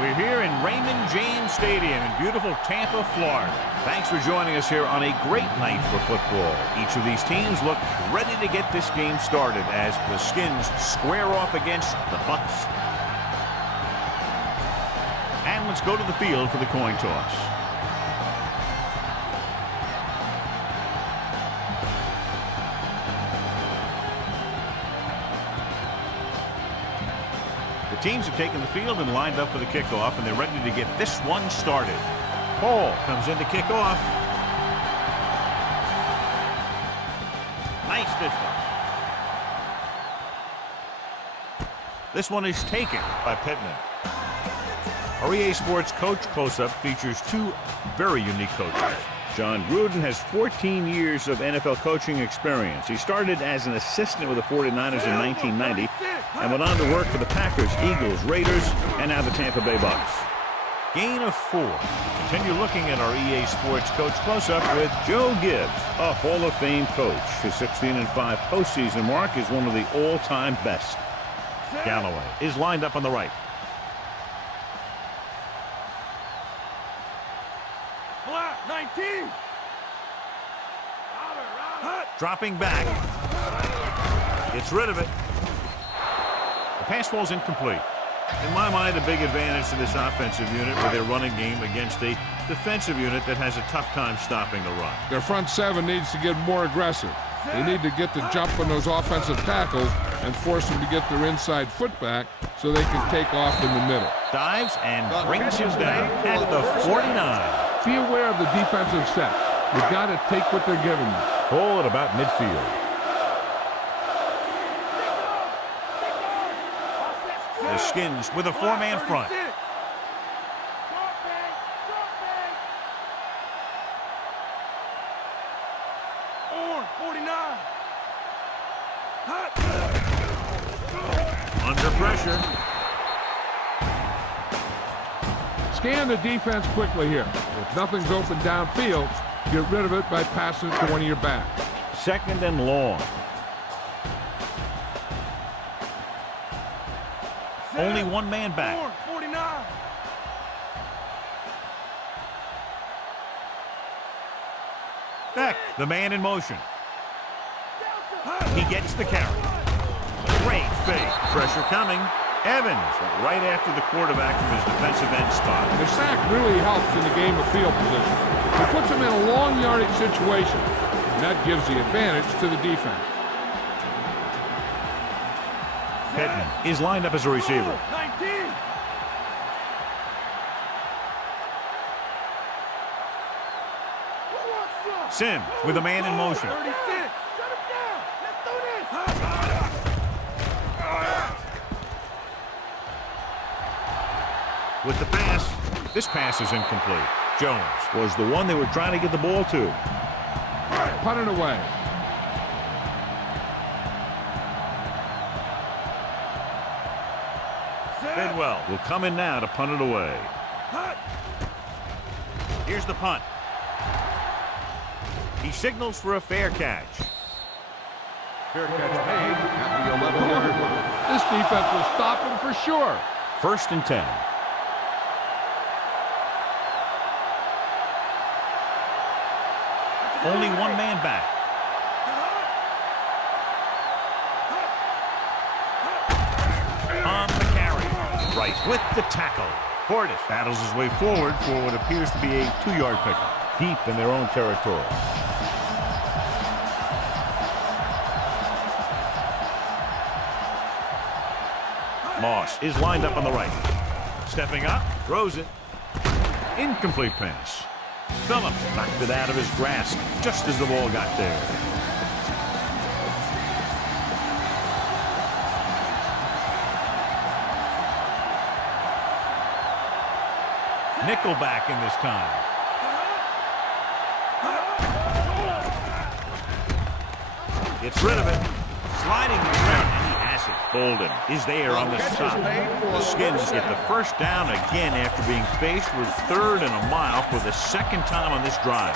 We're here in Raymond James Stadium in beautiful Tampa, Florida. Thanks for joining us here on a great night for football. Each of these teams look ready to get this game started as the Skins square off against the Bucs. And let's go to the field for the coin toss. Teams have taken the field and lined up for the kickoff, and they're ready to get this one started. Paul comes in to kick off. Nice distance. This one is taken by Pittman. Our EA Sports Coach Close-Up features two very unique coaches. John Gruden has 14 years of NFL coaching experience. He started as an assistant with the 49ers in 1990 and went on to work for the Packers, Eagles, Raiders, and now the Tampa Bay Bucs. Gain of 4. Continue looking at our EA Sports Coach Close-Up with Joe Gibbs, a Hall of Fame coach. His 16-5 postseason mark is one of the all-time best. Galloway is lined up on the right. Black 19. Dropping back. Gets rid of it. The pass falls incomplete. In my mind, a big advantage to this offensive unit with their running game against a defensive unit that has a tough time stopping the run. Their front seven needs to get more aggressive. They need to get the jump on those offensive tackles and force them to get their inside foot back so they can take off in the middle. Dives and brings him down at the 49. Be aware of the defensive set. You've got to take what they're giving you. Ball at about midfield. The Skins with a 4-man front. Under pressure. Scan the defense quickly here. If nothing's open downfield, get rid of it by passing it to one of your backs. 2nd and long. Only one man back. 49. Beck, the man in motion. He gets the carry. Great fake. Pressure coming. Evans right after the quarterback from his defensive end spot. The sack really helps in the game of field position. It puts them in a long yardage situation, and that gives the advantage to the defense. Pittman is lined up as a receiver. 19. Sims with a man in motion. 36. Shut him down. Let's do this. With the pass, this pass is incomplete. Jones was the one they were trying to get the ball to. Punt it away. Bidwell will come in now to punt it away. Here's the punt. He signals for a fair catch. Fair catch made at the 11-yard line. This defense will stop him for sure. 1st and 10. Only one man back. On the carry. Right with the tackle. Portis battles his way forward for what appears to be a 2-yard pickup. Deep in their own territory. Moss is lined up on the right. Stepping up, throws it. Incomplete pass. Phillips knocked it out of his grasp just as the ball got there. Nickelback in this time. Gets rid of it. Sliding the ground, and he has it. Bolden is there on the stop. The Skins get the first down again after being faced with 3rd and a mile for the 2nd time on this drive.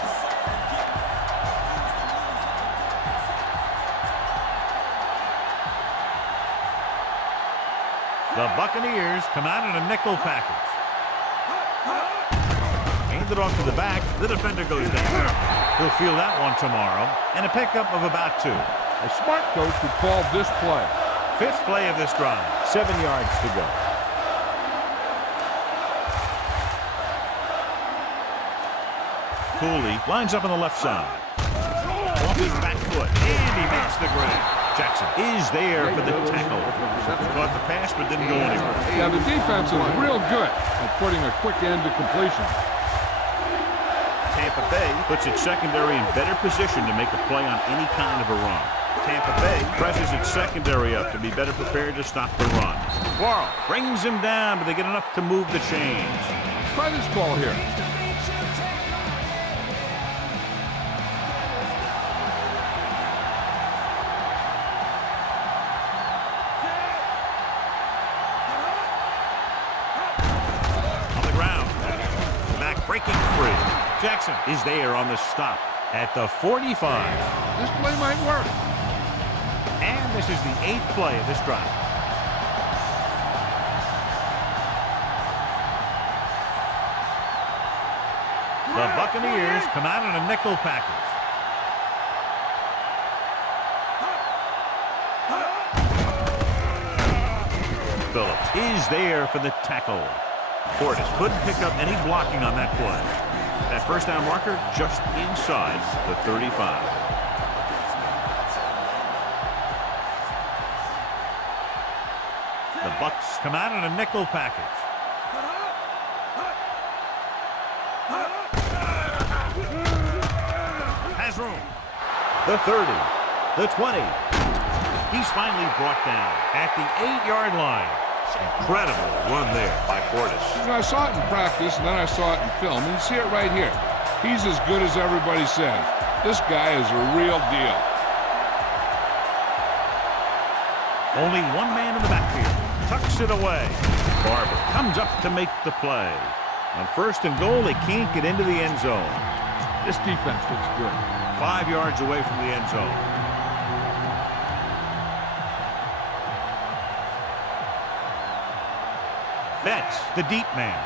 The Buccaneers come out in a nickel package. Handed it off to the back. The defender goes down. He'll feel that one tomorrow. And a pickup of about 2. A smart coach who called this play. 5th play of this drive. 7 yards to go. Cooley lines up on the left side. Off his back foot. And he makes the grab. Jackson is there for the tackle. Caught the pass but didn't go anywhere. Yeah, the defense is real good at putting a quick end to completion. Tampa Bay puts its secondary in better position to make a play on any kind of a run. Tampa Bay presses its secondary up to be better prepared to stop the run. Quarles brings him down, but they get enough to move the chains. Try this ball here. Breaking free. Jackson is there on the stop at the 45. This play might work. And this is the 8th play of this drive. The Buccaneers come out in a nickel package. Phillips is there for the tackle. Portis couldn't pick up any blocking on that play. That first down marker just inside the 35. The Bucs come out in a nickel package. Has room. The 30. The 20. He's finally brought down at the 8-yard line. Incredible run there by Portis. You know, I saw it in practice, and then I saw it in film, and you see it right here. He's as good as everybody says. This guy is a real deal. Only one man in the backfield. Tucks it away. Barber comes up to make the play. On 1st and goal, they can't get into the end zone. This defense looks good. 5 yards away from the end zone. Betts, the deep man.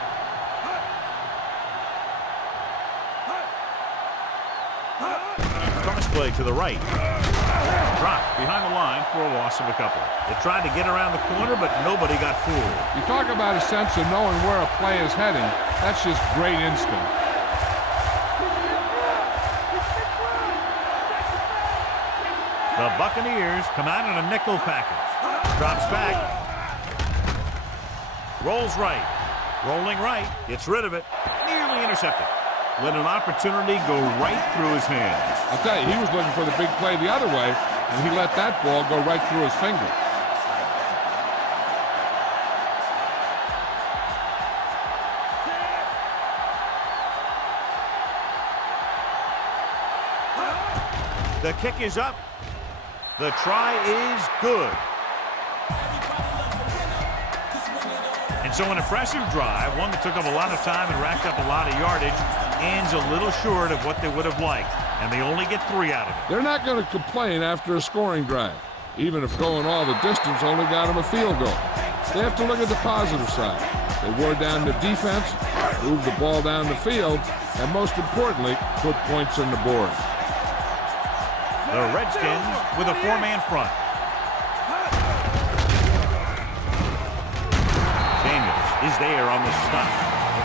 Cross play to the right. Dropped behind the line for a loss of a couple. They tried to get around the corner, but nobody got fooled. You talk about a sense of knowing where a play is heading. That's just great instinct. The Buccaneers come out in a nickel package. Drops back. Rolls right. Rolling right. Gets rid of it. Nearly intercepted. Let an opportunity go right through his hands. I'll tell you, he was looking for the big play the other way, and he let that ball go right through his finger. The kick is up. The try is good. And so an impressive drive, one that took up a lot of time and racked up a lot of yardage, ends a little short of what they would have liked. And they only get 3 out of it. They're not going to complain after a scoring drive, even if going all the distance only got them a field goal. They have to look at the positive side. They wore down the defense, moved the ball down the field, and most importantly, put points on the board. The Redskins with a 4-man front. Is there on the stop.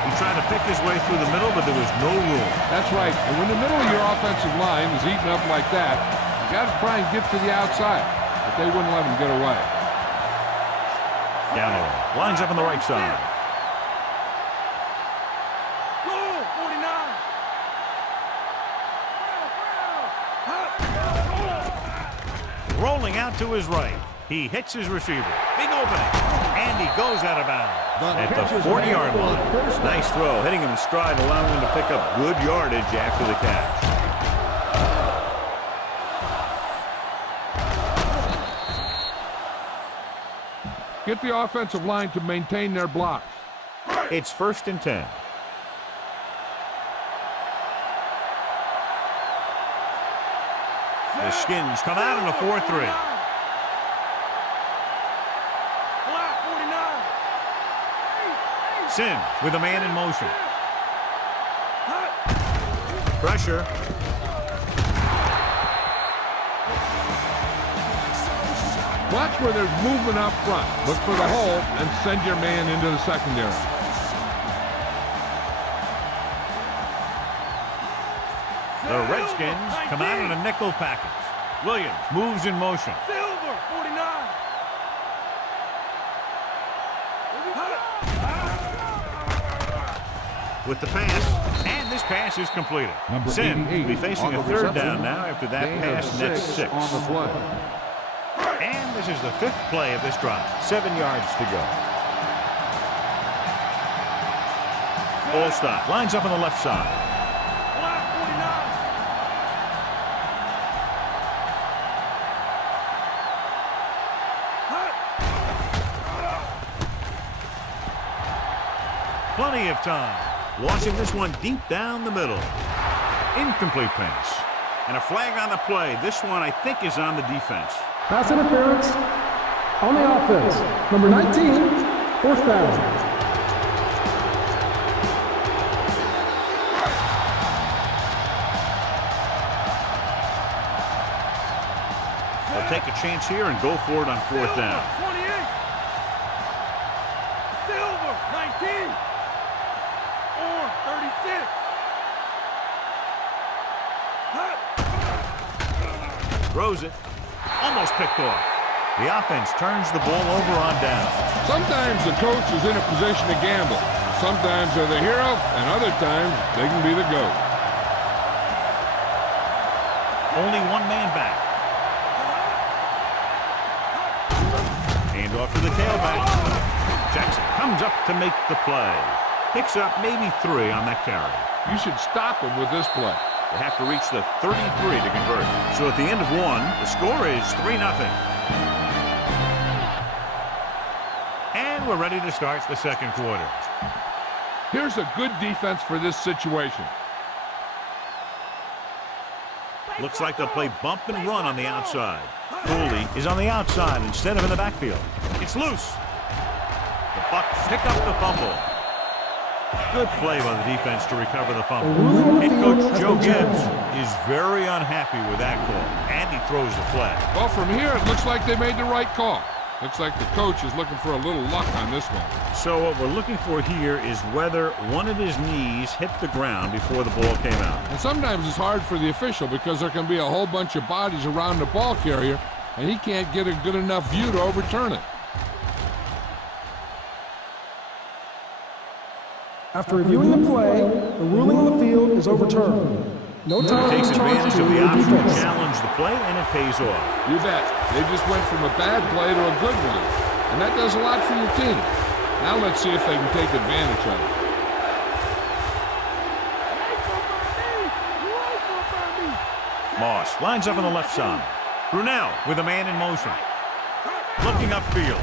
He tried to pick his way through the middle, but there was no room. That's right. And when the middle of your offensive line is eaten up like that, you got to try and get to the outside. But they wouldn't let him get away. Galloway lines up on the right side. Rolling out to his right. He hits his receiver. Big opening. And he goes out of bounds at the 40-yard line. Nice throw, hitting him in stride, allowing him to pick up good yardage after the catch. Get the offensive line to maintain their blocks. It's 1st and 10. The Skins come out in a 4-3. Sims with a man in motion. Pressure. Watch where there's movement up front. Look for the hole and send your man into the secondary. The Redskins come out in a nickel package. Williams moves in motion. Silver, 49. With the pass, and this pass is completed. Sin will be facing a third down now after that pass nets 6. On the play. And this is the 5th play of this drive. 7 yards to go. Ball stop. Lines up on the left side. Black, 49. Plenty of time. Launching this one deep down the middle. Incomplete pass. And a flag on the play. This one, I think, is on the defense. Pass interference on the offense. Number 19, 4th down. They'll take a chance here and go for it on 4th down. 28. Silver, 19. Orange, 36. Throws it. Almost picked off. The offense turns the ball over on downs. Sometimes the coach is in a position to gamble. Sometimes they're the hero, and other times they can be the GOAT. Only one man back. Hand off to the tailback. Jackson comes up to make the play. Picks up maybe 3 on that carry. You should stop him with this play. They have to reach the 33 to convert. So at the end of 1, the score is 3-0. And we're ready to start the second quarter. Here's a good defense for this situation. Looks like they'll play bump and run on the outside. Cooley is on the outside instead of in the backfield. It's loose. The Bucs pick up the fumble. Good play by the defense to recover the fumble. Head coach Joe Gibbs is very unhappy with that call, and he throws the flag. Well, from here, it looks like they made the right call. Looks like the coach is looking for a little luck on this one. So what we're looking for here is whether one of his knees hit the ground before the ball came out. And sometimes it's hard for the official because there can be a whole bunch of bodies around the ball carrier, and he can't get a good enough view to overturn it. After reviewing the play, the ruling on the field is overturned. No time Takes to charge advantage to of the the option to defense. challenge the play, and it pays off. You bet. They just went from a bad play to a good one. And that does a lot for your team. Now let's see if they can take advantage of it. Moss lines up on the left side. Brunell with a man in motion. Looking upfield.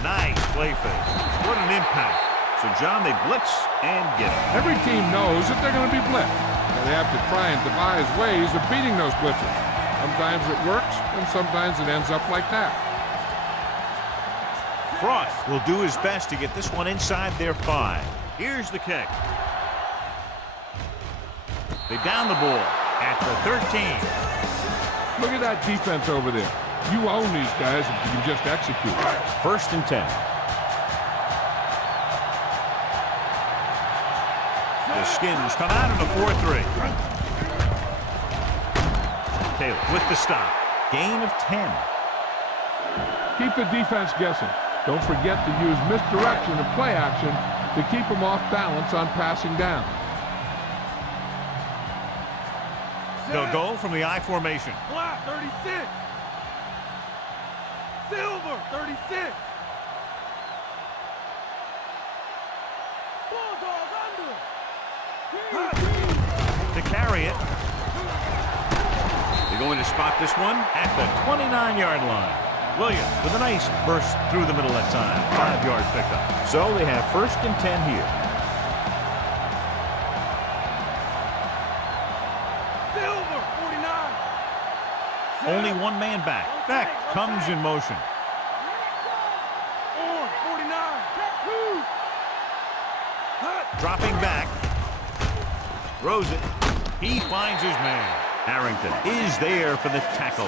Nice play fake. What an impact. So, John, they blitz and get it. Every team knows that they're going to be blitzed. And they have to try and devise ways of beating those blitzes. Sometimes it works, and sometimes it ends up like that. Frost will do his best to get this one inside their 5. Here's the kick. They down the ball at the 13. Look at that defense over there. You own these guys if you can just execute. 1st and 10. The Skins come out in a 4-3. Taylor with the stop. Gain of 10. Keep the defense guessing. Don't forget to use misdirection and play action to keep them off balance on passing down. They'll go from the I formation. Black, 36. Silver, 36. Bulldog under. To carry it. They're going to spot this one at the 29-yard line. Williams with a nice burst through the middle that time. 5-yard pickup. So they have 1st and 10 here. Silver, 49. Only one man back. Beck comes in motion. Orange, 49. Dropping back. Throws it. He finds his man. Harrington is there for the tackle.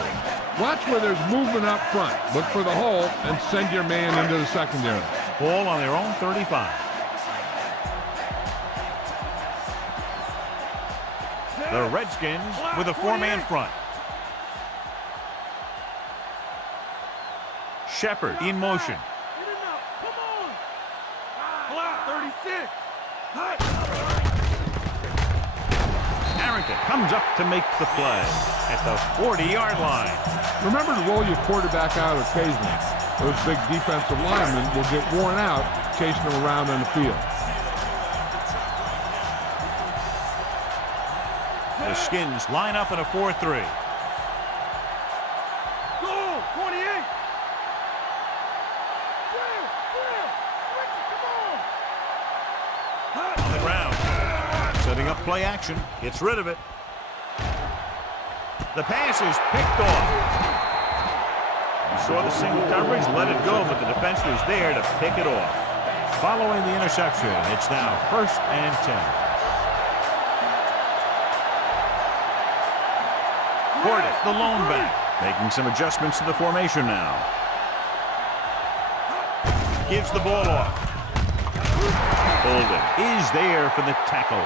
Watch where there's movement up front. Look for the hole and send your man into the secondary. Ball on their own 35. The Redskins with a four-man front. Shepard in motion. Get it now. Come on. Block 36. Harrington comes up to make the play at the 40-yard line. Remember to roll your quarterback out occasionally. Those big defensive linemen will get worn out chasing them around on the field. The Skins line up in a 4-3. Go. 28. On the ground. Setting up play action. Gets rid of it. The pass is picked off. You saw the single coverage, let it go, but the defense was there to pick it off. Following the interception, it's now 1st and 10. Portis, the lone back, making some adjustments to the formation now. Gives the ball off. Holden is there for the tackle.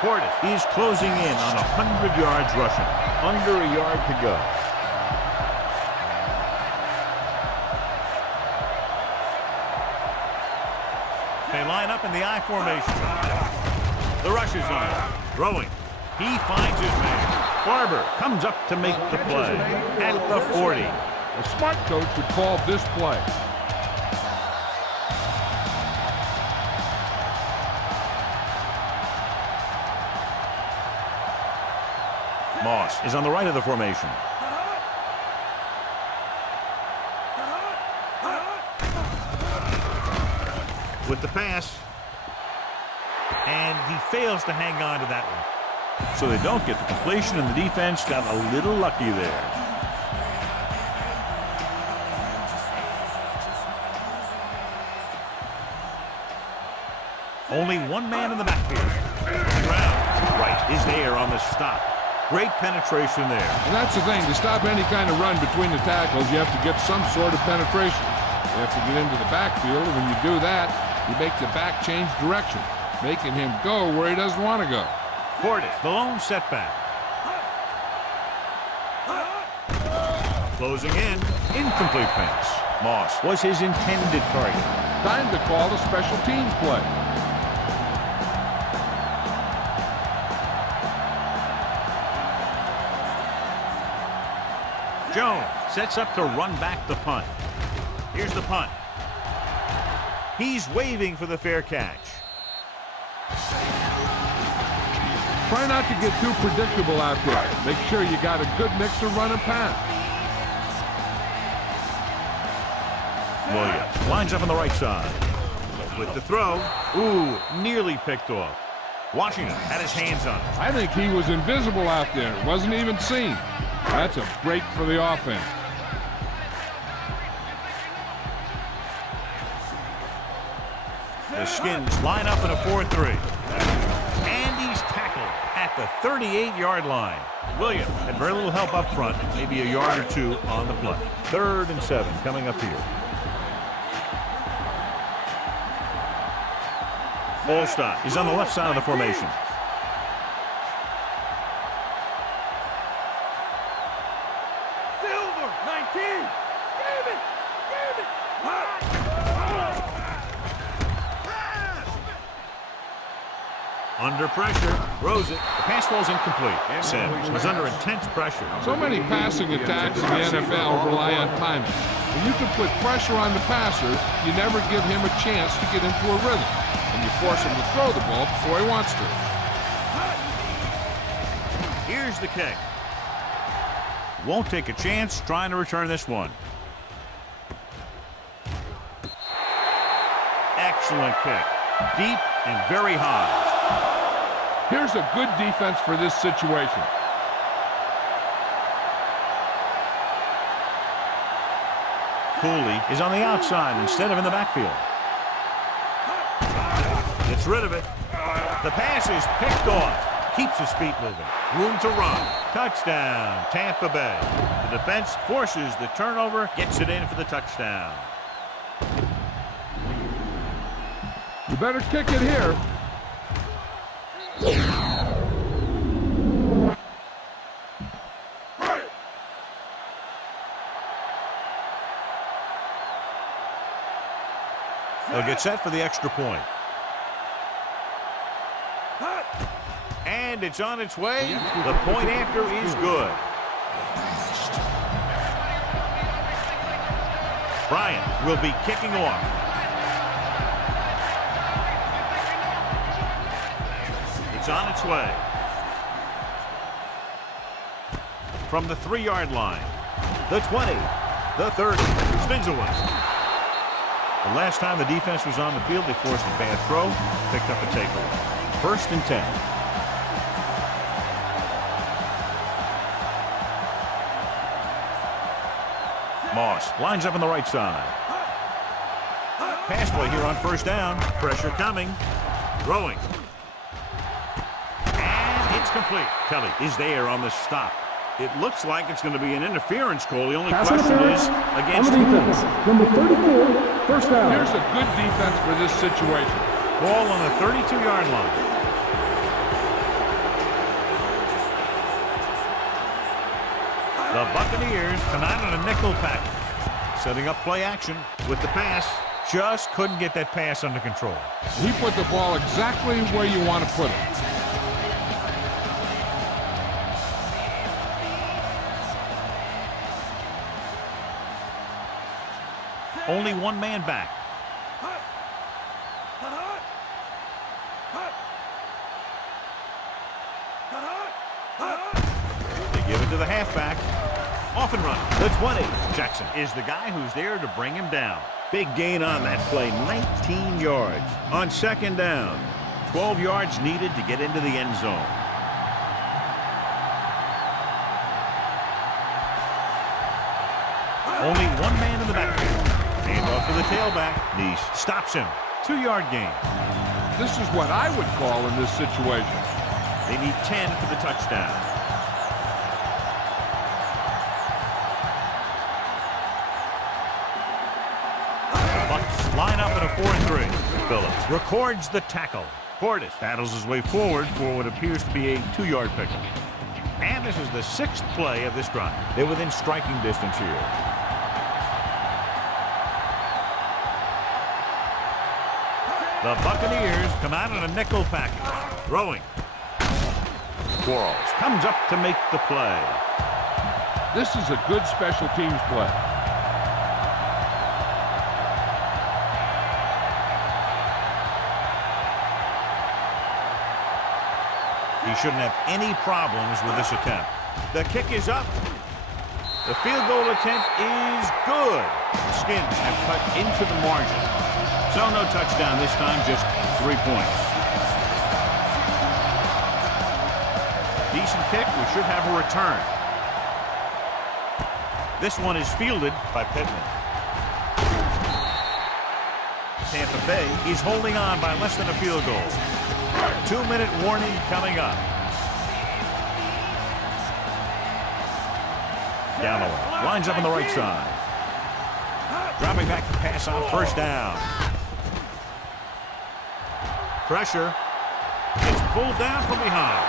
Portis is closing in on 100 yards rushing. Under a yard to go. They line up in the I formation. The rush is on. Throwing. He finds his man. Barber comes up to make the play at the 40. A smart coach would call this play. Moss is on the right of the formation. With the pass. And he fails to hang on to that one. So they don't get the completion, and the defense got a little lucky there. Only one man in the backfield. On the ground. Wright is there on the stop. Great penetration there. And that's the thing. To stop any kind of run between the tackles, you have to get some sort of penetration. You have to get into the backfield, and when you do that, you make the back change direction, making him go where he doesn't want to go. Portis, the lone setback. Closing in, incomplete pass. Moss was his intended target. Time to call a special teams play. Jones sets up to run back the punt. Here's the punt. He's waving for the fair catch. Try not to get too predictable out there. Make sure you got a good mix of run and pass. Williams lines up on the right side. With the throw. Ooh, nearly picked off. Washington had his hands on it. I think he was invisible out there. Wasn't even seen. That's a break for the offense. The Skins line up in a 4-3. And he's tackled at the 38-yard line. Williams had very little help up front, maybe a yard or two on the play. 3rd and 7 coming up here. Holstein is on the left side of the formation. Silver, 19. Give it. Under pressure, throws it. The pass falls incomplete. Sanders was under intense pressure. So many passing attacks in the NFL rely on timing. When you can put pressure on the passer, you never give him a chance to get into a rhythm. And you force him to throw the ball before he wants to. Here's the kick. Won't take a chance trying to return this one. Excellent kick. Deep and very high. Here's a good defense for this situation. Cooley is on the outside instead of in the backfield. Gets rid of it. The pass is picked off. keeps his feet moving. Room to run. Touchdown, Tampa Bay. The defense forces the turnover, gets it in for the touchdown. You better kick it here. They'll get set for the extra point. And it's on its way. The point after is good. Bryant will be kicking off. It's on its way. From the 3-yard line. The 20. The 30. Spins away. The last time the defense was on the field, they forced a bad throw, picked up a takeaway. 1st and 10. Moss lines up on the right side. Pass play here on 1st down. Pressure coming. Throwing. And it's complete. Kelly is there on the stop. It looks like it's going to be an interference call. The only question is against who? Number 34, 1st down. Here's a good defense for this situation. Ball on the 32-yard line. The Buccaneers come out in a nickel package. Setting up play action with the pass. Just couldn't get that pass under control. He put the ball exactly where you want to put it. Only one man back. They give it to the halfback. Off and run. The 20. Jackson is the guy who's there to bring him down. Big gain on that play. 19 yards. On 2nd down. 12 yards needed to get into the end zone. Only one man in the backfield. Hand off to the tailback. Nice stops him. 2-yard gain. This is what I would call in this situation. They need 10 for the touchdown. The Bucs line up in a 4-3. Phillips records the tackle. Portis battles his way forward for what appears to be a 2-yard pickup. And this is the 6th play of this drive. They're within striking distance here. The Buccaneers come out in a nickel package. Throwing. Quarles comes up to make the play. This is a good special teams play. He shouldn't have any problems with this attempt. The kick is up. The field goal attempt is good. The Skins have cut into the margin. So no touchdown this time, just 3 points. Decent kick. We should have a return. This one is fielded by Pittman. Tampa Bay is holding on by less than a field goal. 2-minute warning coming up. Galloway lines up on the right side. Dropping back to pass on 1st down. Pressure. It's pulled down from behind.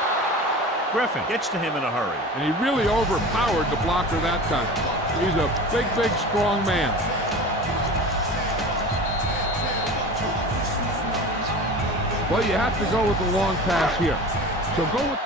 Griffin gets to him in a hurry. And he really overpowered the blocker that time. He's a big, big, strong man. Well, you have to go with the long pass here. So go with...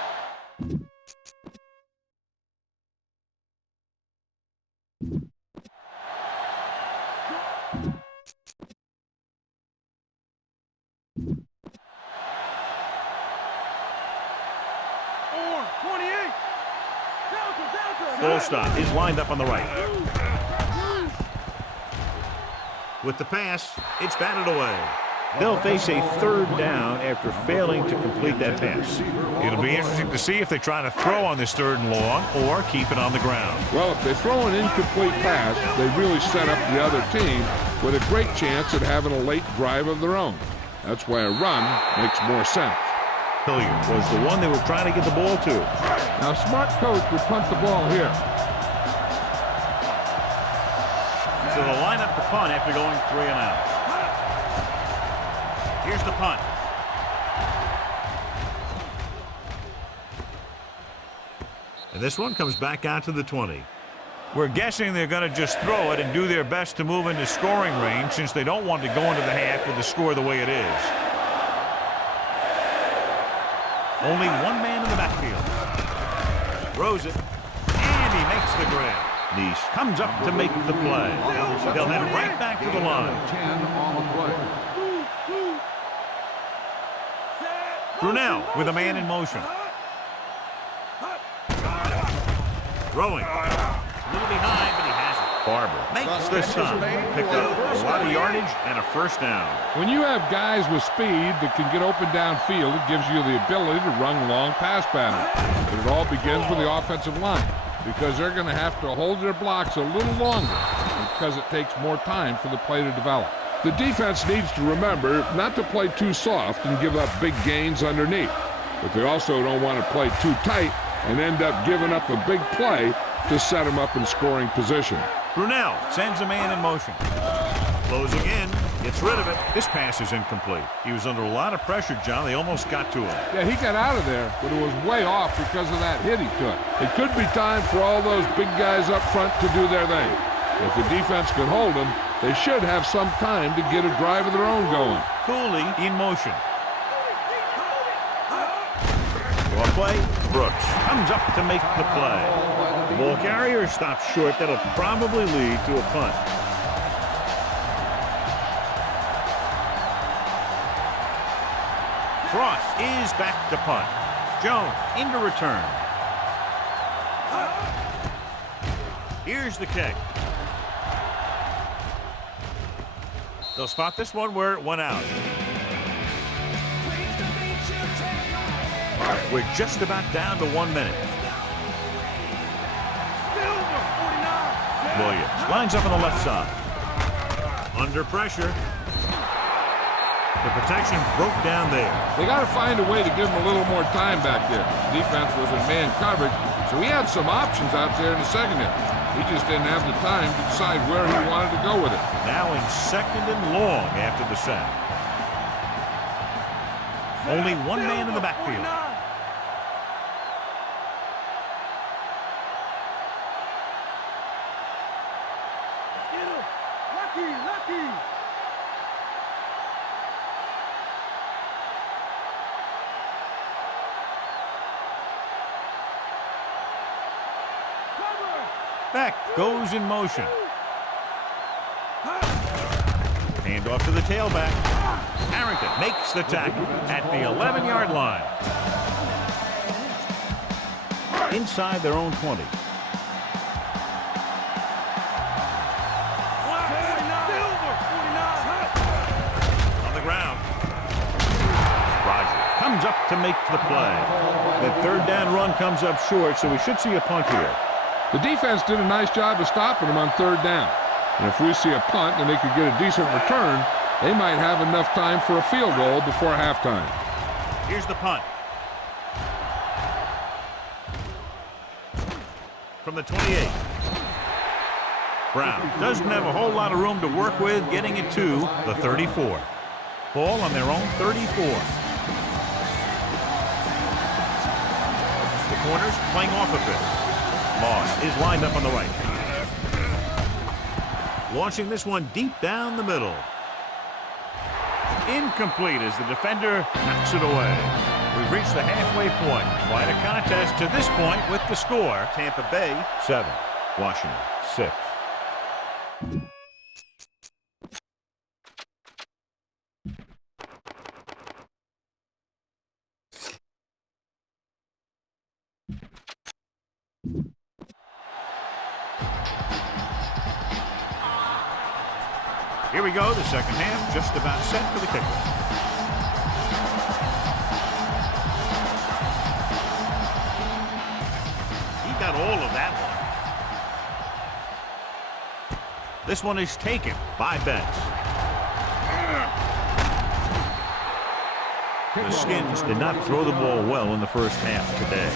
Stop is lined up on the right. With the pass, it's batted away. They'll face a 3rd down after failing to complete that pass. It'll be interesting to see if they try to throw on this 3rd and long or keep it on the ground. Well, if they throw an incomplete pass, they really set up the other team with a great chance at having a late drive of their own. That's why a run makes more sense. Hilliard was the one they were trying to get the ball to. Now, a smart coach would punt the ball here. So they'll line up the punt after going 3 and out. Here's the punt. And this one comes back out to the 20. We're guessing they're going to just throw it and do their best to move into scoring range since they don't want to go into the half with the score the way it is. Only one man in the backfield. Throws it, and he makes the grab. Nice comes up to make the play. They'll head right back to the line. 10 on the play. Brunell with a man in motion. Throwing. A little behind, but he has it. Barber makes the stop. Picked up a lot of yardage and a first down. When you have guys with speed that can get open downfield, it gives you the ability to run long pass patterns. But it all begins with the offensive line because they're going to have to hold their blocks a little longer because it takes more time for the play to develop. The defense needs to remember not to play too soft and give up big gains underneath. But they also don't want to play too tight and end up giving up a big play to set him up in scoring position. Brunell sends a man in motion. Closing in, gets rid of it. This pass is incomplete. He was under a lot of pressure, John. They almost got to him. Yeah, he got out of there, but it was way off because of that hit he took. It could be time for all those big guys up front to do their thing. If the defense can hold them, they should have some time to get a drive of their own going. Cooley in motion. Ball play, Brooks comes up to make the play. The ball carrier stops short. That'll probably lead to a punt. Frost is back to punt. Jones into return. Here's the kick. They'll spot this one where it went out. We're just about down to 1 minute. Williams lines up on the left side. Under pressure. The protection broke down there. They got to find a way to give him a little more time back there. The defense was in man coverage, so he had some options out there in the secondary. He just didn't have the time to decide where he wanted to go with it. Now in 2nd and long after the sack. Only one man in the backfield. Beck goes in motion. Hand off to the tailback. Harrington makes the tackle at the 11-yard line. Inside their own 20. On the ground. Rogers comes up to make the play. That 3rd down run comes up short, so we should see a punt here. The defense did a nice job of stopping him on 3rd down. And if we see a punt and they could get a decent return, they might have enough time for a field goal before halftime. Here's the punt. From the 28. Brown doesn't have a whole lot of room to work with, getting it to the 34. Ball on their own 34. The corners playing off a bit. Moss is lined up on the right. Launching this one deep down the middle. Incomplete as the defender knocks it away. We've reached the halfway point. Quite a contest to this point with the score. Tampa Bay 7, Washington 6. Here we go, the second half, just about set for the kickoff. He got all of that one. This one is taken by Betts. The Skins did not throw the ball well in the first half today.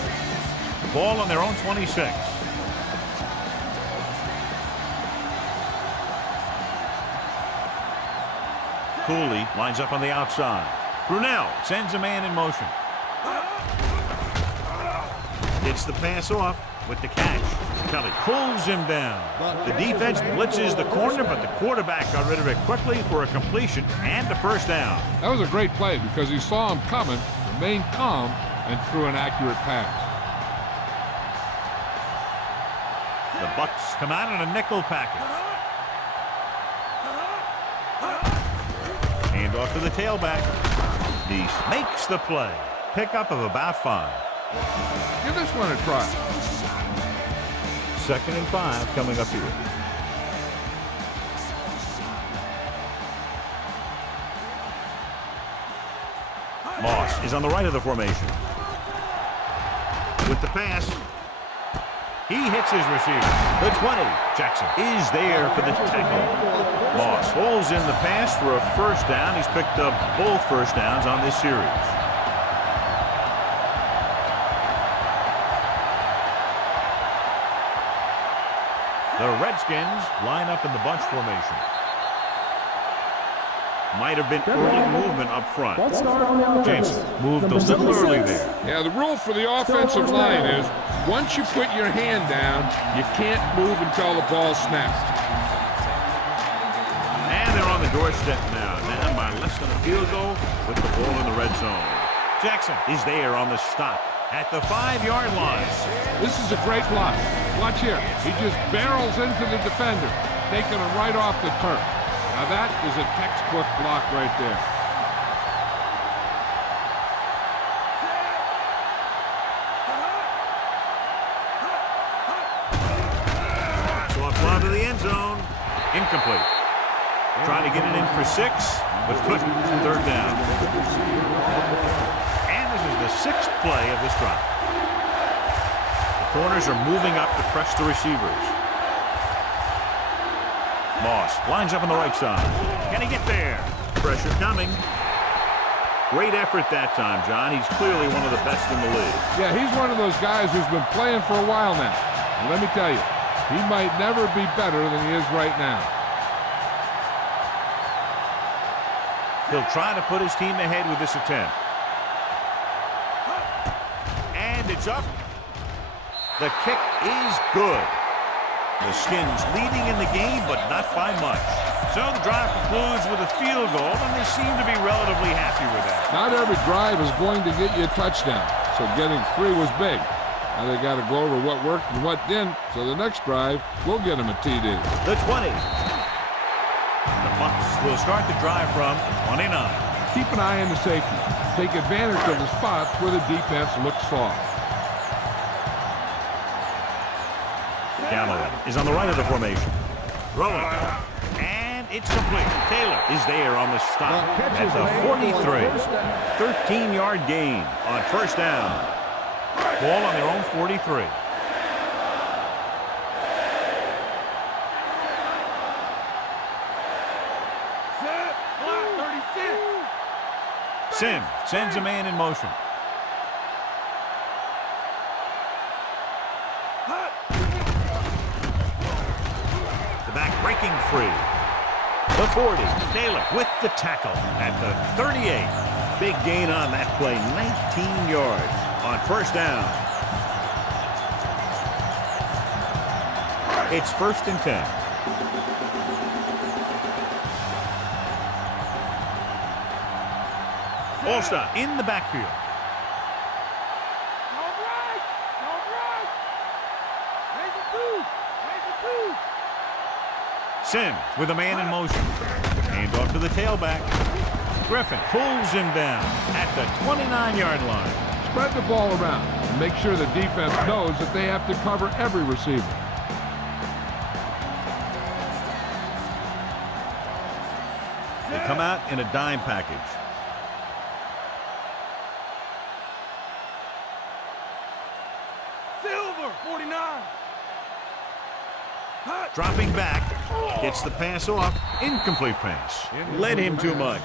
Ball on their own 26. Cooley lines up on the outside. Brunell sends a man in motion. Gets the pass off with the catch. Kelly pulls him down. The defense blitzes the corner, but the quarterback got rid of it quickly for a completion and a first down. That was a great play because he saw him coming, remained calm, and threw an accurate pass. The Bucs come out in a nickel package. Hand off to the tailback. He makes the play. Pickup of about 5. Give this one a try. 2nd and 5 coming up here. Moss is on the right of the formation. With the pass, he hits his receiver. The 20. Jackson is there for the tackle. Moss holds in the pass for a first down. He's picked up both first downs on this series. The Redskins line up in the bunch formation. Might have been early movement up front. Jensen moved a little early there. Yeah, the rule for the offensive line is once you put your hand down, you can't move until the ball snaps. And they're on the doorstep now. Down by less than a field goal with the ball in the red zone. Jackson is there on the stop at the 5-yard line. This is a great block. Watch here. He just barrels into the defender, taking him right off the turf. Now that is a textbook block right there. So a fly to the end zone. Incomplete. Trying to get it in for 6, but couldn't. 3rd down. And this is the 6th play of this drive. The corners are moving up to press the receivers. Moss lines up on the right side. Can he get there? Pressure coming. Great effort that time, John. He's clearly one of the best in the league. Yeah, he's one of those guys who's been playing for a while now. And let me tell you, he might never be better than he is right now. He'll try to put his team ahead with this attempt. And it's up. The kick is good. The Skins leading in the game, but not by much. So the drive concludes with a field goal, and they seem to be relatively happy with that. Not every drive is going to get you a touchdown, so getting 3 was big. Now they got to go over what worked and what didn't, so the next drive will get them a TD. The 20. The Bucs will start the drive from the 29. Keep an eye on the safety. Take advantage of the spots where the defense looks soft. Galloway is on the right of the formation. Throwing. And it's complete. Taylor is there on the stop at the 43. 13-yard gain on first down. Ball on their own 43. Sim sends a man in motion. The back breaking free. The 40. Taylor with the tackle at the 38. Big gain on that play. 19 yards on first down. It's 1st and 10. Allstott in the backfield. Sims with a man in motion. Hand off to the tailback. Griffin pulls him down at the 29-yard line. Spread the ball around and make sure the defense knows that they have to cover every receiver. They come out in a dime package. Silver, 49. Dropping back, gets the pass off. Incomplete pass. Led him too much.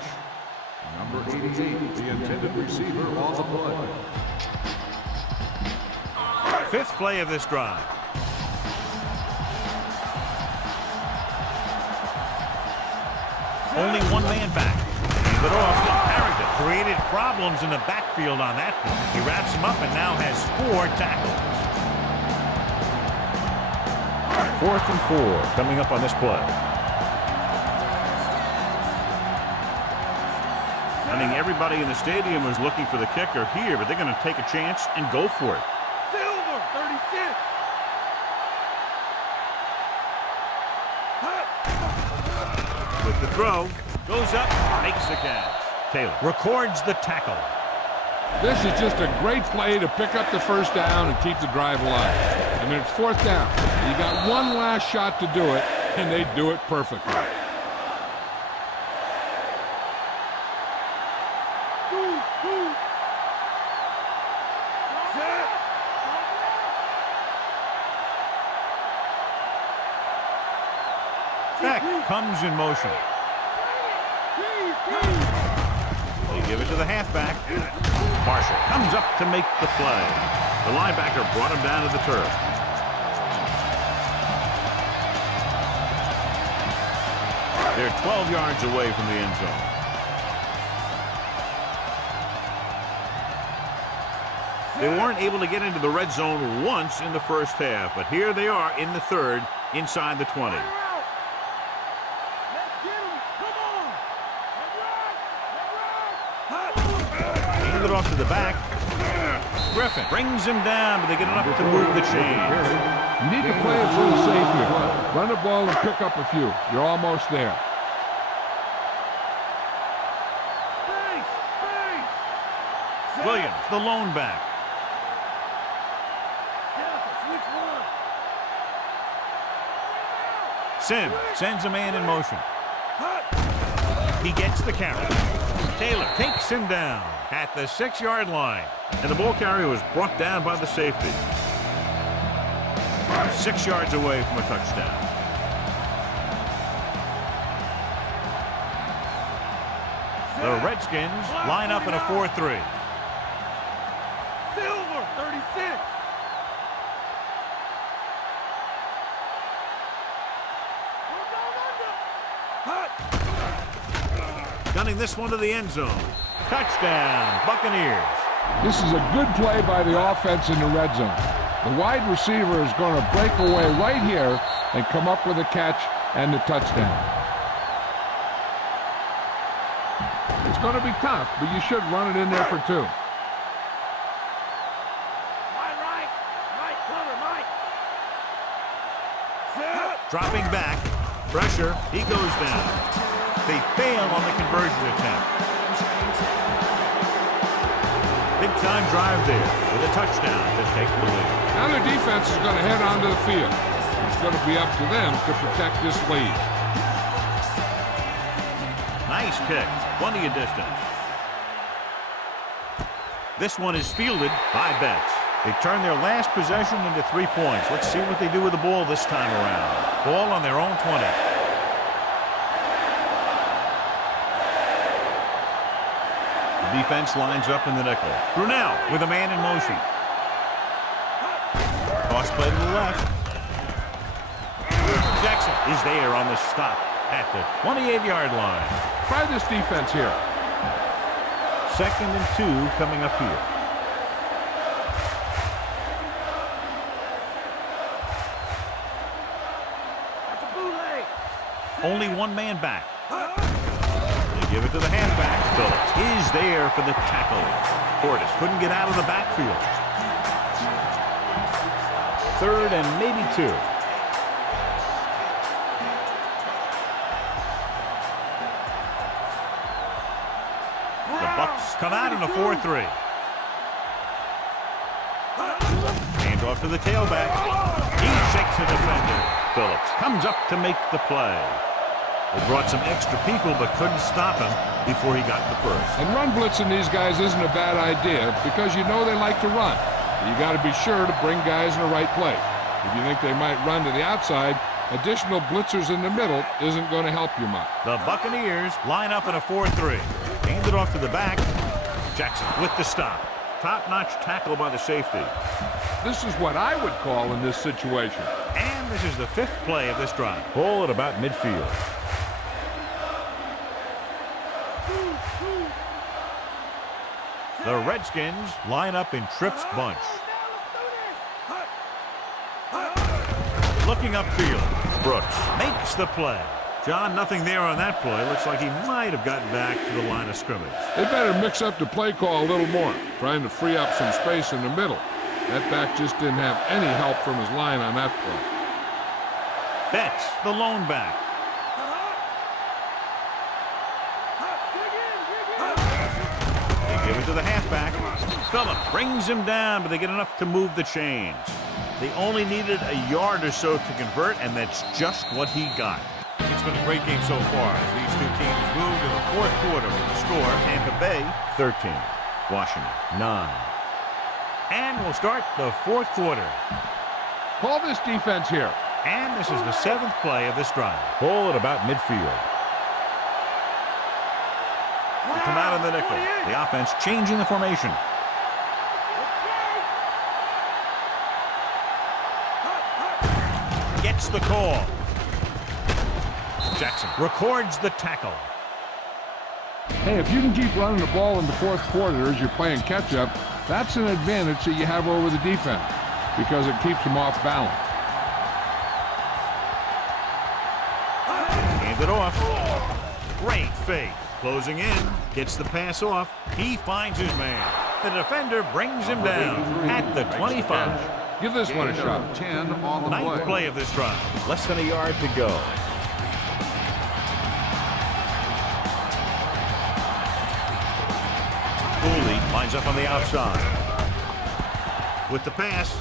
Number 88, the intended receiver on the play. Fifth play of this drive. Only one man back. Leave it off. Harrington created problems in the backfield on that one. He wraps him up and now has 4 tackles. 4th and 4 coming up on this play. I think everybody in the stadium was looking for the kicker here, but they're going to take a chance and go for it. Silver, 36. With the throw, goes up, makes the catch. Taylor records the tackle. This is just a great play to pick up the first down and keep the drive alive. I mean, it's 4th down. You got one last shot to do it, and they do it perfectly. Beck comes in motion. They give it to the halfback. Marshall comes up to make the play. The linebacker brought him down to the turf. They're 12 yards away from the end zone. They weren't able to get into the red zone once in the first half, but here they are in the third, inside the 20. Hand it off to the back. Griffin brings him down, but they get enough to move the chains. You need to play it for the safety. Run the ball and pick up a few. You're almost there. Williams, the lone back. Sims sends a man in motion. He gets the carry. Taylor takes him down at the 6-yard line. And the ball carrier was brought down by the safety. 6 yards away from a touchdown. The Redskins line up in a 4-3. Silver, 36. Gunning this one to the end zone. Touchdown, Buccaneers. This is a good play by the offense in the red zone. The wide receiver is going to break away right here and come up with a catch and the touchdown. It's going to be tough, but you should run it in there for 2. Dropping back. Pressure. He goes down. They fail on the conversion attempt. Big-time drive there with a touchdown to take the lead. Now their defense is going to head onto the field. It's going to be up to them to protect this lead. Nice kick. Plenty of distance. This one is fielded by Betts. They turn their last possession into 3 points. Let's see what they do with the ball this time around. Ball on their own 20. The defense lines up in the nickel. Brunell with a man in motion. Toss play to the left. Jackson is there on the stop at the 28-yard line. Try this defense here. 2nd and 2 coming up here. Only one man back. They give it to the halfback. Phillips is there for the tackle. Portis couldn't get out of the backfield. 3rd and maybe 2. The Bucs come out in a 4-3. Hand off to the tailback. He shakes a defender. Phillips comes up to make the play. They brought some extra people but couldn't stop him before he got the first. And run blitzing these guys isn't a bad idea because you know they like to run. You got to be sure to bring guys in the right place. If you think they might run to the outside, additional blitzers in the middle isn't going to help you much. The Buccaneers line up in a 4-3. Hand it it off to the back. Jackson with the stop. Top-notch tackle by the safety. This is what I would call in this situation. And this is the 5th play of this drive. Ball at about midfield. The Redskins line up in Tripp's bunch. Looking upfield. Brooks makes the play. John, nothing there on that play. Looks like he might have gotten back to the line of scrimmage. They better mix up the play call a little more, trying to free up some space in the middle. That back just didn't have any help from his line on that play. Betts, the lone back. They give it to the halfback. Phillip brings him down, but they get enough to move the chains. They only needed a yard or so to convert, and that's just what he got. It's been a great game so far as these two teams move to the 4th quarter with the score. Tampa Bay 13, Washington 9. And we'll start the 4th quarter. Call this defense here. And this is the 7th play of this drive. Ball at about midfield. They come out in the nickel. The offense changing the formation. Gets the call. Jackson records the tackle. Hey, if you can keep running the ball in the 4th quarter as you're playing catch-up, that's an advantage that you have over the defense because it keeps them off balance. Hand it off. Great fake. Closing in. Gets the pass off. He finds his man. The defender brings him down at the 25. Give this one a shot. 10 on the 9th play of this drive. Less than a yard to go. Lines up on the outside. With the pass.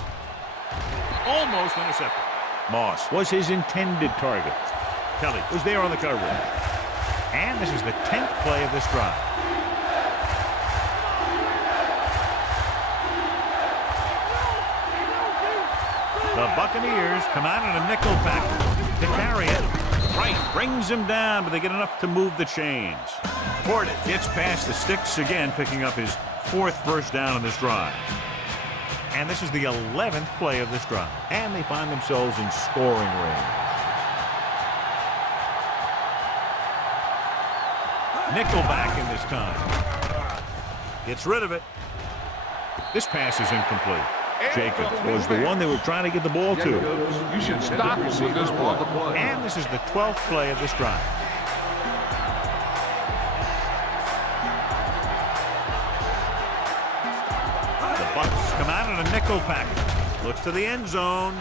Almost intercepted. Moss was his intended target. Kelly was there on the coverage. And this is the 10th play of this drive. The Buccaneers come out in a nickel package to carry it. Wright brings him down, but they get enough to move the chains. Porter gets past the sticks again, picking up his 4th first down in this drive. And this is the 11th play of this drive. And they find themselves in scoring range. Nickelback in this time. Gets rid of it. This pass is incomplete. Jacobs was the one they were trying to get the ball to. You should stop us with this play. And this is the 12th play of this drive. Come out in a nickel package. Looks to the end zone.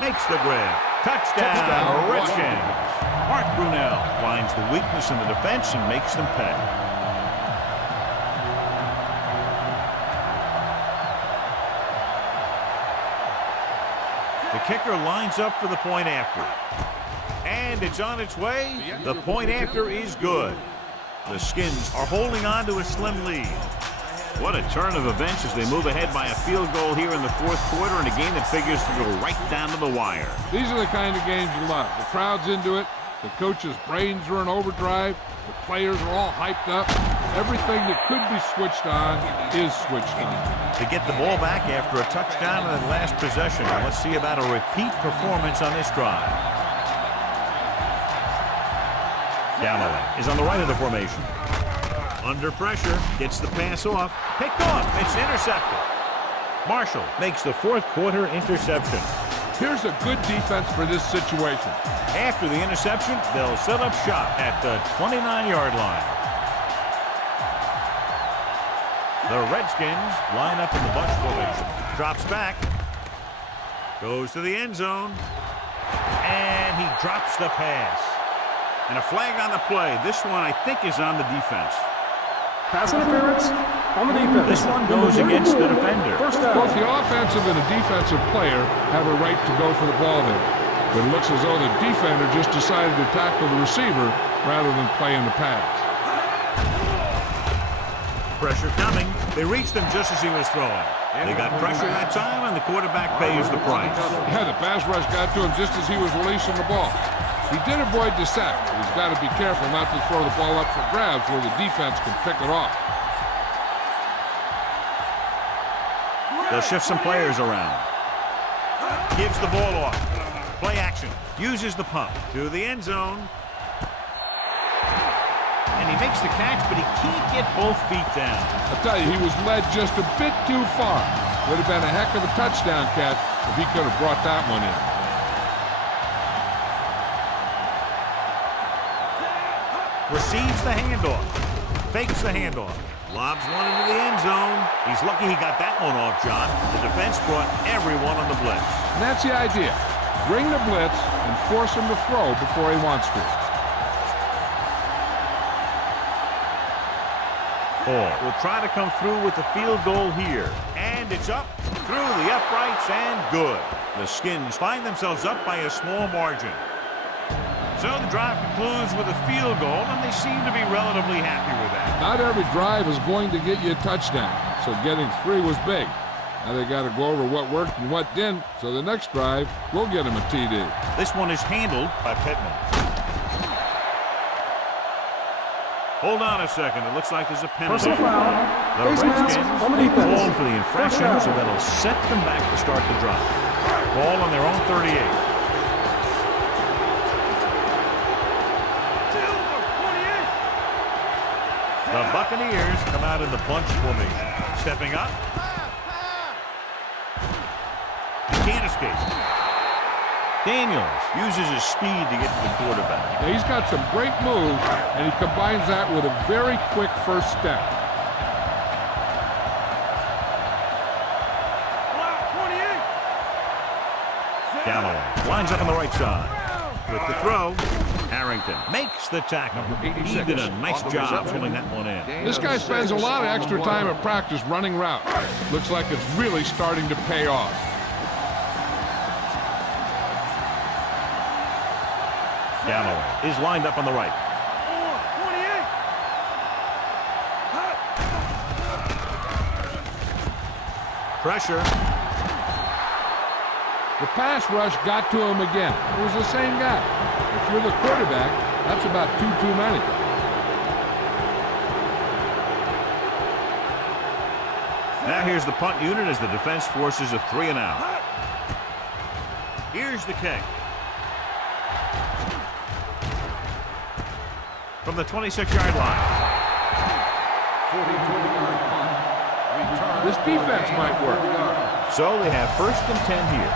Makes the grab. Touchdown, Redskins. Mark Brunell finds the weakness in the defense and makes them pay. The kicker lines up for the point after. And it's on its way. The point after is good. The Skins are holding on to a slim lead. What a turn of events as they move ahead by a field goal here in the 4th quarter in a game that figures to go right down to the wire. These are the kind of games you love. The crowd's into it. The coach's brains are in overdrive. The players are all hyped up. Everything that could be switched on is switched on. To get the ball back after a touchdown in the last possession. Let's see about a repeat performance on this drive. Galloway is on the right of the formation. Under pressure, gets the pass off. Picked off, it's intercepted. Marshall makes the 4th quarter interception. Here's a good defense for this situation. After the interception, they'll set up shop at the 29-yard line. The Redskins line up in the bunch formation. Drops back. Goes to the end zone. And he drops the pass. And a flag on the play. This one, I think, is on the defense. Pass interference on the defense. This one goes against the defender. First down. Both the offensive and the defensive player have a right to go for the ball there. But it looks as though the defender just decided to tackle the receiver rather than playing the pass. Pressure coming. They reached him just as he was throwing. They got pressure that time, and the quarterback pays the price. Yeah, the pass rush got to him just as he was releasing the ball. He did avoid the sack. He's got to be careful not to throw the ball up for grabs where the defense can pick it off. They'll shift some players around. Gives the ball off. Play action. Uses the pump to the end zone. And he makes the catch, but he can't get both feet down. I'll tell you, he was led just a bit too far. Would have been a heck of a touchdown catch if he could have brought that one in. Receives the handoff. Fakes the handoff. Lobs one into the end zone. He's lucky he got that one off, John. The defense brought everyone on the blitz. And that's the idea. Bring the blitz and force him to throw before he wants to. Ball will try to come through with the field goal here. And it's up through the uprights and good. The Skins find themselves up by a small margin. So the drive concludes with a field goal, and they seem to be relatively happy with that. Not every drive is going to get you a touchdown, so getting 3 was big. Now they got to go over what worked and what didn't, so the next drive will get him a TD. This one is handled by Pittman. Hold on a second. It looks like there's a penalty. Personal foul. The Face mask Redskins on the defense. called for the infraction, so that'll set them back to start the drive. Ball on their own 38. The Buccaneers come out in the bunch formation. Stepping up. He can't escape. Daniels uses his speed to get to the quarterback. Now he's got some great moves, and he combines that with a very quick first step. Galloway lines up on the right side. With the throw, Harrington makes the tackle. He did a nice job pulling that one in. This guy spends a lot of extra time at practice running routes. Looks like it's really starting to pay off. Galloway is lined up on the right. Pressure. The pass rush got to him again. It was the same guy. If you're the quarterback, that's about two too many. Now here's the punt unit as the defense forces a 3 and out. Here's the kick. From the 26-yard line. This defense might work. So they have 1st and 10 here.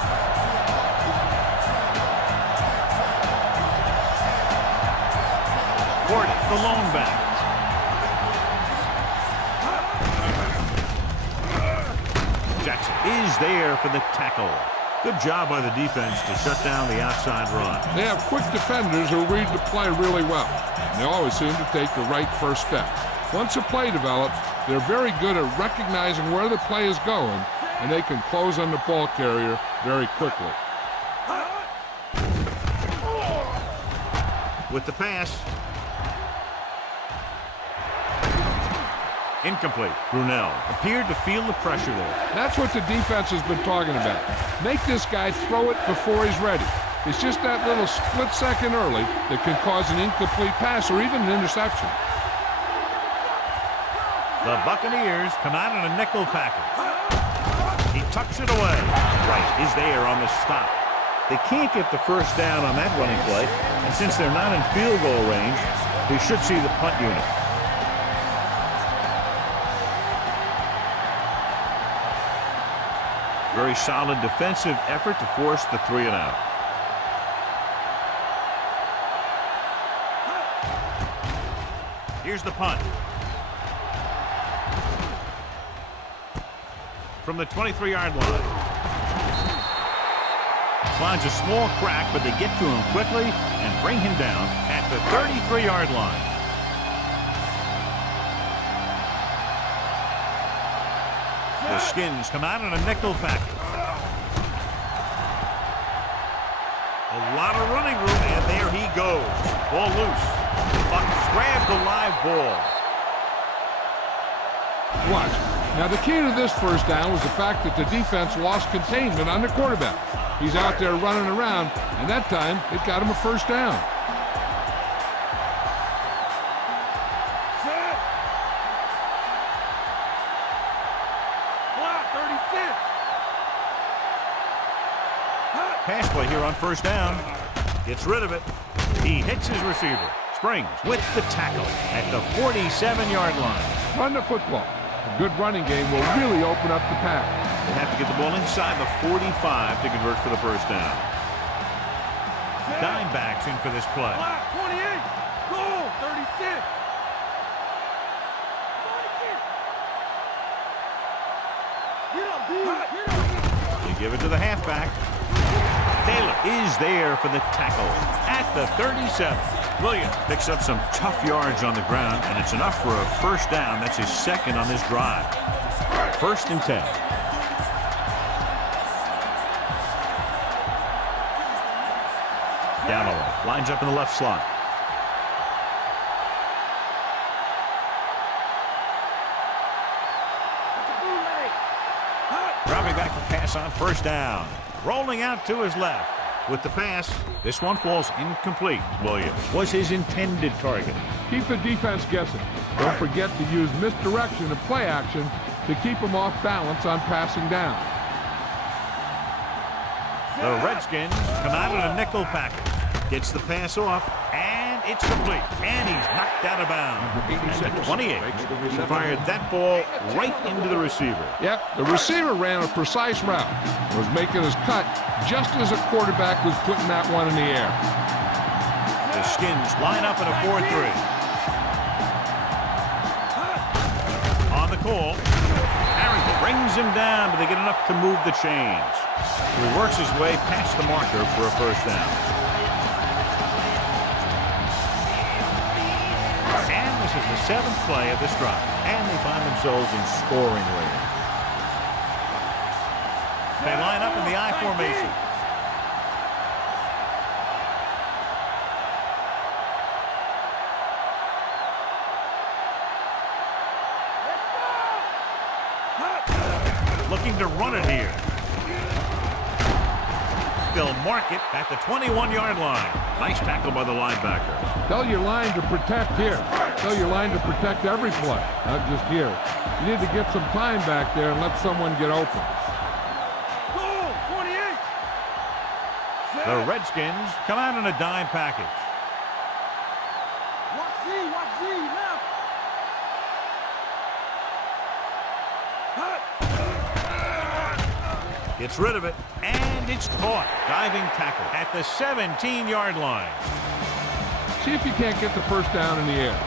Gordon, the lone back. Jackson is there for the tackle. Good job by the defense to shut down the outside run. They have quick defenders who read the play really well. And they always seem to take the right first step. Once a play develops, they're very good at recognizing where the play is going, and they can close on the ball carrier very quickly. With the pass. Incomplete. Brunell appeared to feel the pressure there. That's what the defense has been talking about. Make this guy throw it before he's ready. It's just that little split second early that can cause an incomplete pass or even an interception. The Buccaneers come out in a nickel package. He tucks it away. Wright is there on the stop. They can't get the first down on that running play, and since they're not in field goal range, they should see the punt unit. Very solid defensive effort to force the 3 and out. Here's the punt. From the 23-yard line. Finds a small crack, but they get to him quickly and bring him down at the 33-yard line. The Skins come out in a nickel package. A lot of running room, and there he goes. Ball loose. The Bucs grab the live ball. Watch. Now, the key to this first down was the fact that the defense lost containment on the quarterback. He's out there running around, and that time it got him a first down. Set. Block, 36. Pass play here on first down. Gets rid of it. He hits his receiver. Springs with the tackle at the 47-yard line. Run the football. A good running game will really open up the pass. They have to get the ball inside the 45 to convert for the first down. Dime backs in for this play. Block, 28. Goal, 36. Get up, dude. Get up. You give it to the halfback. Taylor is there for the tackle at the 37. Williams picks up some tough yards on the ground, and it's enough for a first down. That's his second on this drive. 1st and 10. Galloway lines up in the left slot. Dropping back to pass on first down. Rolling out to his left. With the pass, this one falls incomplete. Williams was his intended target. Keep the defense guessing. Don't forget to use misdirection and play action to keep them off balance on passing down. The Redskins come out in a nickel package. Gets the pass off, and it's complete. And he's knocked out of bounds. At 28, he fired that ball right into the receiver. Yep, the receiver ran a precise route. Was making his cut just as a quarterback was putting that one in the air. The Skins line up in a 4-3. On the call, Harrington brings him down, but they get enough to move the chains. He works his way past the marker for a first down. And this is the 7th play of this drive, and they find themselves in scoring range. They line up in the I formation. Looking to run it here. They'll mark it at the 21-yard line. Nice tackle by the linebacker. Tell your line to protect here. Tell your line to protect every play, not just here. You need to get some time back there and let someone get open. The Redskins come out in a dime package. Watch Z, left. Gets rid of it, and it's caught. Diving tackle at the 17-yard line. See if you can't get the first down in the air.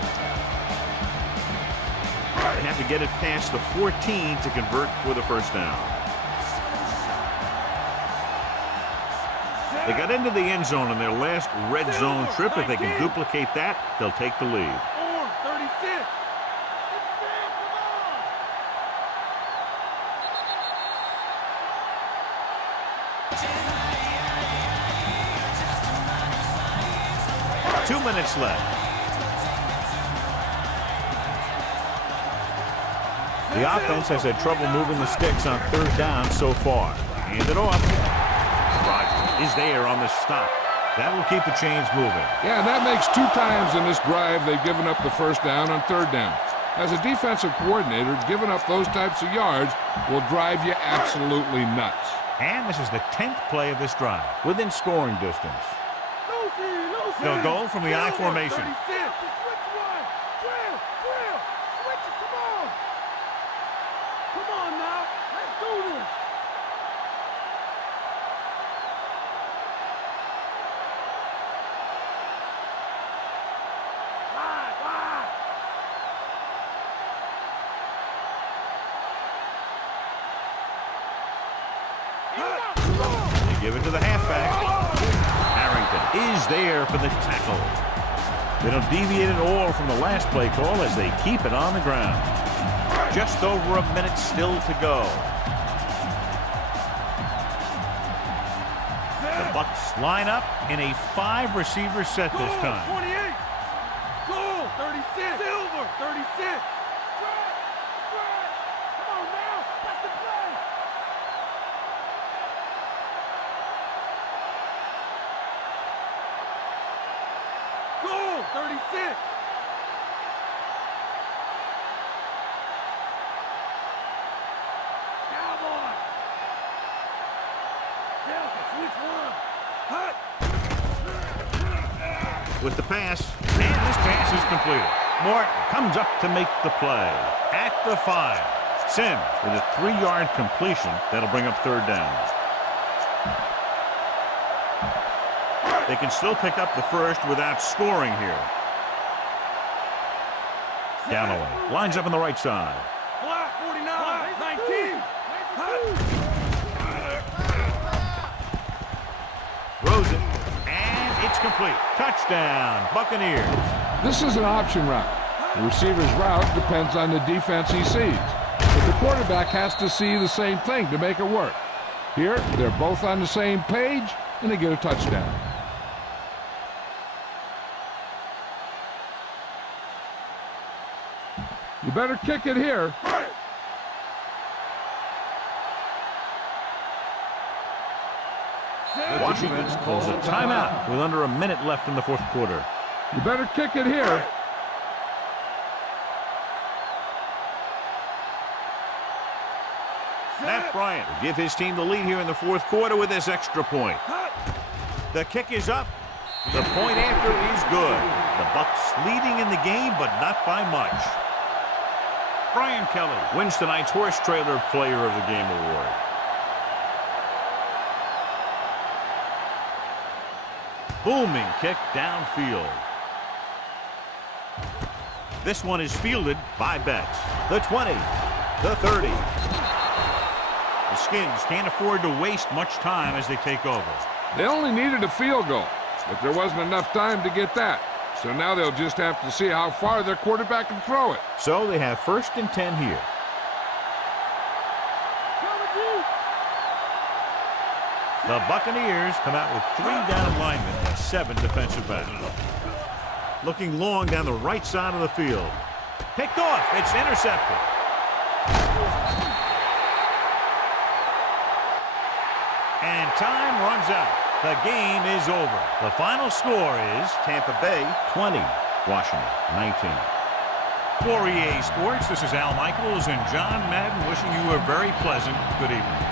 They have to get it past the 14 to convert for the first down. They got into the end zone in their last red zone trip. If they can duplicate that, they'll take the lead. 36. 2 minutes left. The offense has had trouble moving the sticks on third down so far. Hand it off. Rodgers is there on the stop. That will keep the chains moving. Yeah, that makes 2 times in this drive they've given up the first down on third down. As a defensive coordinator, giving up those types of yards will drive you absolutely nuts. And this is the 10th play of this drive, within scoring distance. They'll go from the I formation. 36. Switch one. Drill. Switch it. Come on. Come on now. Let's do this. Wide. They give it to the halfback. Is there for the tackle. They don't deviate at all from the last play call as they keep it on the ground. Just over a minute still to go. The Bucs line up in a 5-receiver set this time. 28. Goal. 36. Silver. 36. Come on, 36. Cowboy. Delta, switch one. Hut. With the pass, and this pass is completed. Morton comes up to make the play at the 5. Sims with a 3-yard completion that'll bring up third down. They can still pick up the first without scoring here. Galloway lines up on the right side. Block 49. 19. Throws it, and it's complete. Touchdown, Buccaneers. This is an option route. The receiver's route depends on the defense he sees. But the quarterback has to see the same thing to make it work. Here, they're both on the same page, and they get a touchdown. You better kick it here. Washington calls a timeout with under a minute left in the fourth quarter. You better kick it here. Matt Bryant will give his team the lead here in the fourth quarter with this extra point. The kick is up. The point after is good. The Bucs leading in the game, but not by much. Brian Kelly wins tonight's Horse Trailer Player of the Game award. Booming kick downfield. This one is fielded by Betts. The 20, the 30. The Skins can't afford to waste much time as they take over. They only needed a field goal, but there wasn't enough time to get that. So now they'll just have to see how far their quarterback can throw it. So they have 1st and 10 here. The Buccaneers come out with 3 down linemen and 7 defensive backs. Looking long down the right side of the field. Picked off. It's intercepted. And time runs out. The game is over. The final score is Tampa Bay 20, Washington 19. For EA Sports, this is Al Michaels and John Madden wishing you a very pleasant good evening.